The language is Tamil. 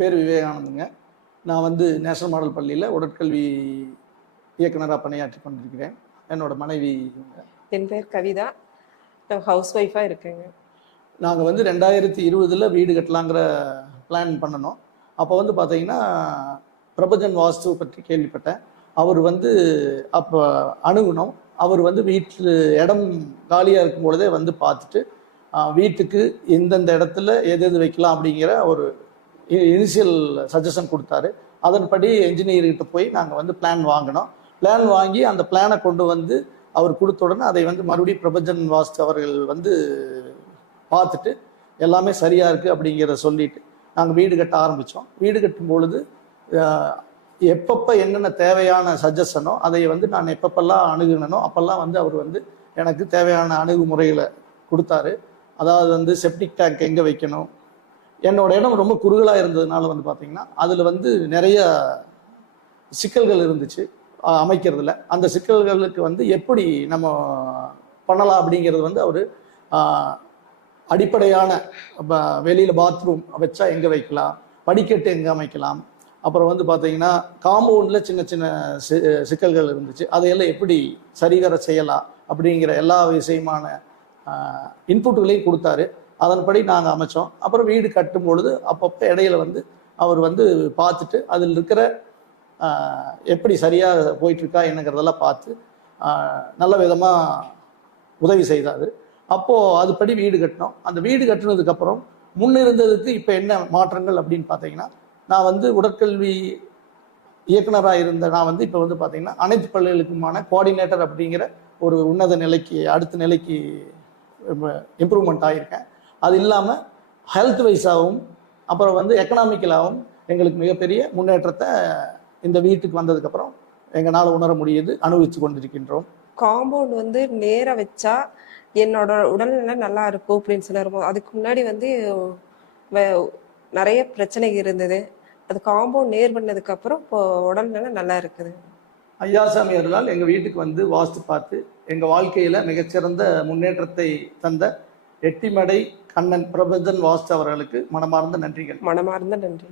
பேர் விவேகானந்துங்க. நான் வந்து நேஷனல் மாடல் பள்ளியில் உடற்கல்வி இயக்குனராக பணியாற்றி கொண்டிருக்கிறேன். என்னோட மனைவி இவங்க. என் பேர் கவிதா. நான் ஹவுஸ் ஒய்ஃபாக இருக்கேங்க. நாங்கள் வந்து 2020 வீடு கட்டலாங்கிற பிளான் பண்ணணும். அப்போ வந்து பார்த்தீங்கன்னா பிரபஞ்சன் வாஸ்து பற்றி கேள்விப்பட்டேன். அவர் வந்து அப்போ அணுகுனோம். அவர் வந்து வீட்டில் இடம் காலியாக இருக்கும் பொழுதே வந்து பார்த்துட்டு வீட்டுக்கு எந்தெந்த இடத்துல எது எது வைக்கலாம் அப்படிங்கிற ஒரு இனிஷியல் சஜஷன் கொடுத்தாரு. அதன்படி என்ஜினியர்கிட்ட போய் நாங்கள் வந்து பிளான் வாங்கினோம். பிளான் வாங்கி அந்த பிளானை கொண்டு வந்து அவர் கொடுத்த உடனே அதை வந்து மறுபடியும் பிரபஞ்சன் வாஸ்து அவர்கள் வந்து பார்த்துட்டு எல்லாமே சரியாக இருக்குது அப்படிங்கிறத சொல்லிட்டு நாங்கள் வீடு கட்ட ஆரம்பித்தோம். வீடு கட்டும் பொழுது எப்பப்போ என்னென்ன தேவையான சஜஷனோ அதை வந்து நான் எப்பப்பெல்லாம் அணுகுனோ அப்போல்லாம் வந்து அவர் வந்து எனக்கு தேவையான அணுகுமுறைகளை கொடுத்தாரு. அதாவது வந்து செப்டிக் டேங்க் எங்கே வைக்கணும், என்னோட இடம் ரொம்ப குறுகலாக இருந்ததுனால வந்து பார்த்திங்கன்னா அதில் வந்து நிறைய சிக்கல்கள் இருந்துச்சு அமைக்கிறதுல. அந்த சிக்கல்களுக்கு வந்து எப்படி நம்ம பண்ணலாம் அப்படிங்கிறது வந்து அவர் அடிப்படையான வெளியில் பாத்ரூம் வச்சா எங்கே வைக்கலாம், படிக்கட்டு எங்கே அமைக்கலாம், அப்புறம் வந்து பார்த்தீங்கன்னா காம்பவுண்டில் சின்ன சின்ன சிக்கல்கள் இருந்துச்சு, அதையெல்லாம் எப்படி சரிவர செய்யலாம் அப்படிங்கிற எல்லா விஷயமான இன்புட்டுகளையும் கொடுத்தாரு. அதன்படி நாங்கள் அமைச்சோம். அப்புறம் வீடு கட்டும் பொழுது அப்பப்போ இடையில வந்து அவர் வந்து பார்த்துட்டு அதில் இருக்கிற எப்படி சரியாக போயிட்டுருக்கா என்னங்கிறதெல்லாம் பார்த்து நல்ல விதமாக உதவி செய்தார். அப்போது அதுபடி வீடு கட்டினோம். அந்த வீடு கட்டினதுக்கப்புறம் முன்னிருந்ததுக்கு இப்போ என்ன மாற்றங்கள் அப்படின்னு பார்த்தீங்கன்னா, நான் வந்து உடற்கல்வி இயக்குனராக இருந்த நான் வந்து இப்போ வந்து பார்த்தீங்கன்னா அனைத்து பள்ளிகளுக்குமான கோஆர்டினேட்டர் அப்படிங்கிற ஒரு உன்னத நிலைக்கு அடுத்த நிலைக்கு இம்ப்ரூவ்மெண்ட் ஆகியிருக்கேன். அது இல்லாமல் ஹெல்த் வைஸாகவும் அப்புறம் வந்து எக்கனாமிக்கலாகவும் எங்களுக்கு மிகப்பெரிய முன்னேற்றத்தை இந்த வீட்டுக்கு வந்ததுக்கப்புறம் எங்களால் உணர முடியுது, அனுபவித்து கொண்டிருக்கின்றோம். காம்பவுண்ட் வந்து நேராக வச்சா என்னோட உடல்நிலை நல்லா இருக்கும் அப்படின்னு சொல்லிருப்போம். அதுக்கு முன்னாடி வந்து நிறைய பிரச்சனை இருந்தது. அது காம்பவுண்ட் நேர் பண்ணதுக்கப்புறம் இப்போ உடல்நிலை நல்லா இருக்குது. ஐயாசாமி அவர்களால் எங்கள் வீட்டுக்கு வந்து வாஸ்து பார்த்து எங்கள் வாழ்க்கையில் மிகச்சிறந்த முன்னேற்றத்தை தந்த எட்டிமடை கண்ணன் பிரபஞ்சன் வாஸ்து அவர்களுக்கு மனமார்ந்த நன்றிகள். மனமார்ந்த நன்றி.